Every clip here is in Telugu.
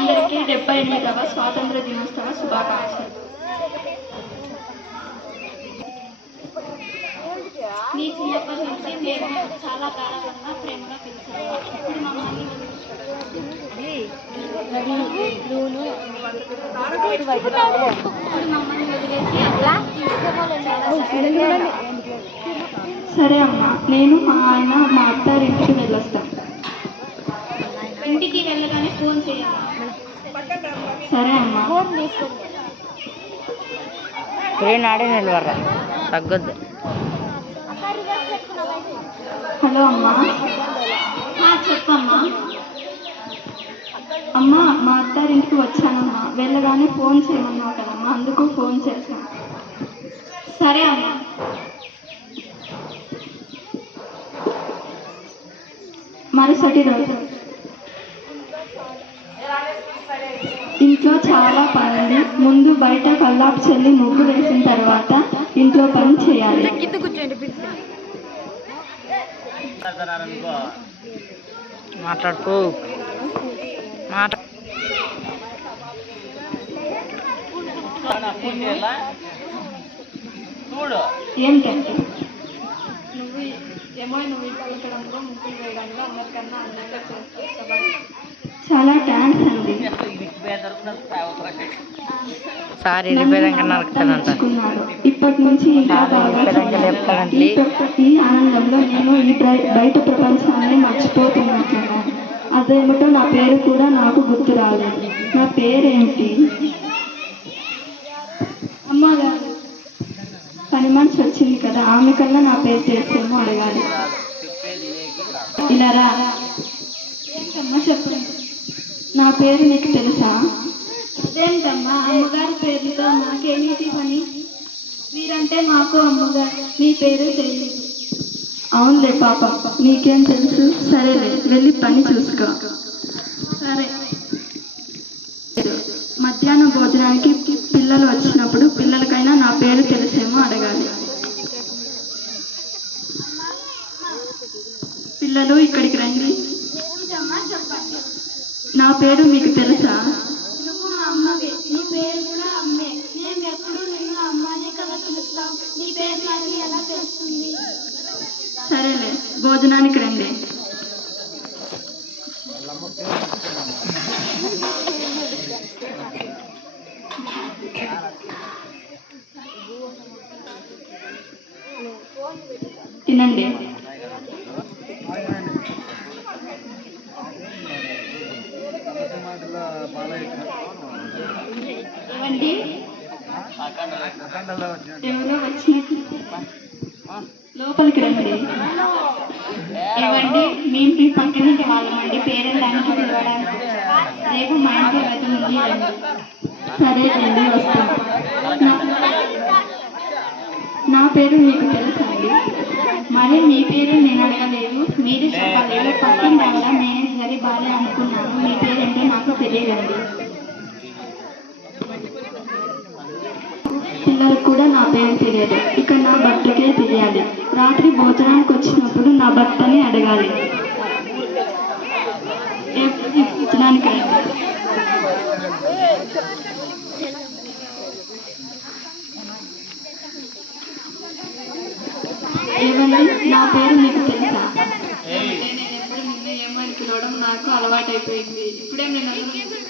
అందరికీ 78వ స్వాతంత్ర దినోత్సవ శుభాకాంక్షలు. మీ చిన్నప్పటి నుంచి మేము చాలా గాఢంగా ప్రేమగా పిలిచాము. ఇప్పుడు మమ్మల్ని వదిలేసి సరే అమ్మ, నేను మా ఆయన మా అత్తారింటికి వెళ్ళొస్తాను. ఇంటికి వెళ్ళగానే ఫోన్ చేయాలి. సరే అమ్మా. నాడే నిలవర్రా తగ్గొద్దు. హలో అమ్మా. చెప్పమ్మా. అమ్మా, మా అత్తారింటికి వచ్చానమ్మా. వెళ్ళగానే ఫోన్ చేయమన్నావు కదమ్మా, అందుకు ఫోన్ చేశాను. సరే అమ్మా. మరుసటి రోజు ఇంట్లో చాలా పని. ముందు బయట కల్లాపు చల్లి ముగ్గు వేసిన తర్వాత ఇంట్లో పని చేయాలి. మాట్లాడుకో ఏంటంటే నువ్వు పలకడంలో ముగ్గులు వేయడంలో అందరికన్నా అందంగా చేస్తావు. చాలా థ్యాంక్స్ అండి. ఇప్పటి నుంచి ఈ ఆనందంలో నేను ఈ బయట ప్రపంచాన్ని మర్చిపోతున్నట్లున్నాను. అదేమిటో నా పేరు కూడా నాకు గుర్తు రాలేదు. నా పేరేంటి? అమ్మగారు పని మనిషి వచ్చింది కదా, ఆమె కన్నా నా పేరు తెలిసేమో అడగాలి. ఇలా రా. ఏంటమ్మా చెప్పండి. నా పేరు నీకు తెలుసా? అదేంటమ్మా, అమ్మగారి పేరుతో మాకేమిటి పని? మీరంటే మాకు అమ్మగారు, మీ పేరు తెలియదు. అవునులే పాప, నీకేం తెలుసు. సరేలే, వెళ్ళి పని చూసుకో. సరే. మధ్యాహ్నం భోజనానికి పిల్లలు వచ్చినప్పుడు పిల్లలకైనా నా పేరు తెలిసేమో అడగాలి. పిల్లలు ఇక్కడికి రండి. నా పేరు మీకు తెలుసా? నువ్వు మా అమ్మవే, నీ పేరు కూడా అమ్మే. మేము ఎప్పుడు నిన్ను అమ్మానే కదా పిలుస్తాం. నీ పేరు నాకు ఎలా తెలుస్తుంది? సరేలే, భోజనానికి రండి. తినండి. ఏమండి, ఎవరో వచ్చినట్టు లోపలికి రండి. ఏమండి, మేము మీ పక్కనకి వాళ్ళమండి. పేరెంటానికి పిలవడానికి రేపు మా ఇంట్లో గది ఉంది. సరే రండి, వస్తాం. నా పేరు మీకు తెలుసండి. మరి మీ పేరు నేను అడగలేదు, మీరు చెప్పలేదు. పక్కన రావడం నేనే సరి బాగా అనుకున్నాను. మీ పేరేంటో నాకు తెలియదండి. పిల్లలకు కూడా నా పేరు తెలియదు. ఇక నా భర్తకే తెలియాలి. రాత్రి భోజనానికి వచ్చినప్పుడు నా భర్తని అడగాలి. భోజనానికి ఏమండి, నా పేరు మీకు తెలుసా? నేను ఎప్పుడు నిన్ను ఏమని పిలవడం నాకు అలవాటైపోయింది. ఇప్పుడే నేను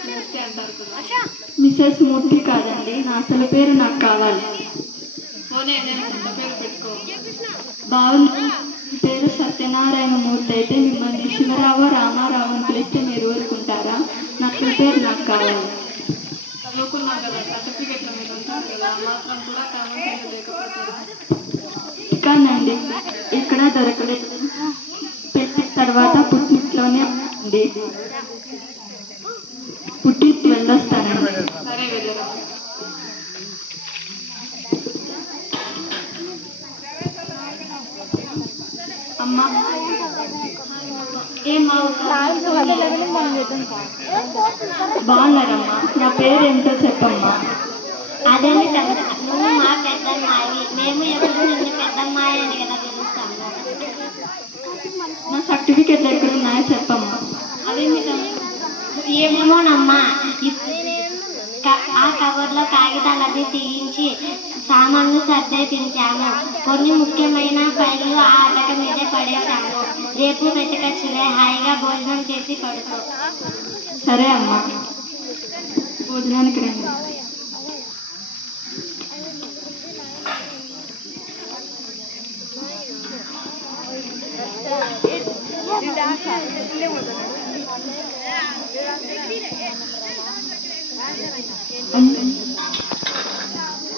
మూర్తి అంటారు కదా. మిసెస్ మూర్తి కాదండి, నా అసలు పేరు నాకు కావాలి. నేను కొత్త పేరు పెట్టుకో. బాగుంది. పేరు సత్యనారాయణ మూర్తి అయితే మిమ్మల్ని శివరావు రామారావు అని పిలిస్తే మీరు ఊరుకుంటారా? నా అసలు పేరు నాకు కావాలి. చదువుకున్నాం కదా, సర్టిఫికెట్ల మీద ఉంటారు కదా, మాత్రం కూడా కామెంట్ లేకపోతారా? కానండి, ఇక్కడ దొరకలేదు. పెట్టిన తర్వాత పుట్టింట్లోనే ఉంది. పుట్టింటి వెళ్ళొస్తానండి. సరే, వెళ్ళరా. అమ్మా, బాగున్నారమ్మా. నా పేరేంటో చెప్పమ్మా. అదేమి నువ్వు మా పెద్దమ్మాయి, మేము ఎప్పుడు నిన్ను పెద్దమ్మాయి అని కదా పిలుస్తాము. నా సర్టిఫికెట్లు ఎక్కడున్నాయో చెప్పమ్మా. అవేమి ఏమేమోనమ్మా ఆ కవర్లో కాగితాలన్నీ తీయించి సామాన్లు సర్దేపించాము. కొన్ని ముఖ్యమైన ఫైళ్ళు ఆ అటక మీదే పడేశాము. రేపు వెతకచ్చులే, హాయిగా భోజనం చేసి పడుకో. సరే అమ్మా, భోజనానికి రండి.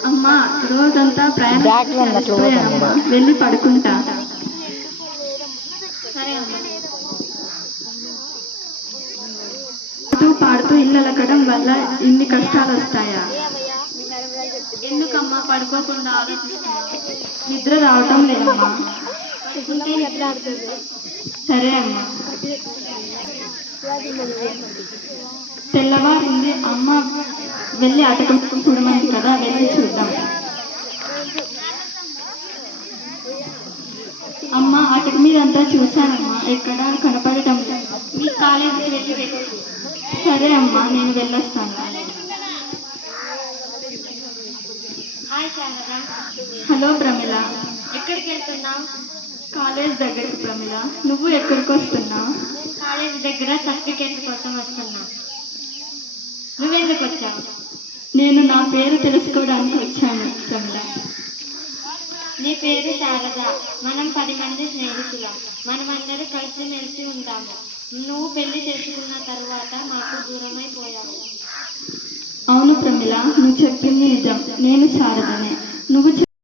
అమ్మా, రోజంతా ప్రయాణం అమ్మా, వెళ్ళి పడుకుంటా. సరే అమ్మా. పాడుతూ ఇల్లు అలకడం వల్ల ఇన్ని కష్టాలు వస్తాయా? ఎందుకమ్మా పడుకోకుండా ఆలోచిస్తున్నా? నిద్ర రావటం లేదమ్మా. పడుకుంటే నిద్ర ఆడుతుంది. సరే అమ్మా. తెల్లవారింది. అమ్మ వెళ్ళి అటకం చూడమంది కదా, వెళ్ళి చూద్దాం. అమ్మ, అటక మీద అంతా చూశానమ్మా, ఎక్కడ కనపడటం లేదు. మీ కాలేజీకి వెళ్ళి వెళ్ళు. సరే అమ్మా, నేను వెళ్ళొస్తాను. హాయ్ శారద. హలో ప్రమిళ. ఎక్కడికి వెళ్తున్నావు? కాలేజ్ దగ్గరికి ప్రమిళ. నువ్వు ఎక్కడికి వస్తున్నావు? నేను కాలేజ్ దగ్గర సర్టిఫికేట్ కోసం వస్తున్నా. నువ్వెందుకు వచ్చావు? నేను నా పేరు తెలుసుకోవడానికి వచ్చాను ప్రమిళ. నీ పేరు శారద. మనం 10 మంది స్నేహితులం. మనమందరూ కలిసి మెలిసి ఉంటాము. నువ్వు పెళ్లి చేసుకున్న తరువాత మాకు దూరమైపోయావు. అవును ప్రమిళ, నువ్వు చెప్పింది నిజం. నేను శారదనే. నువ్వు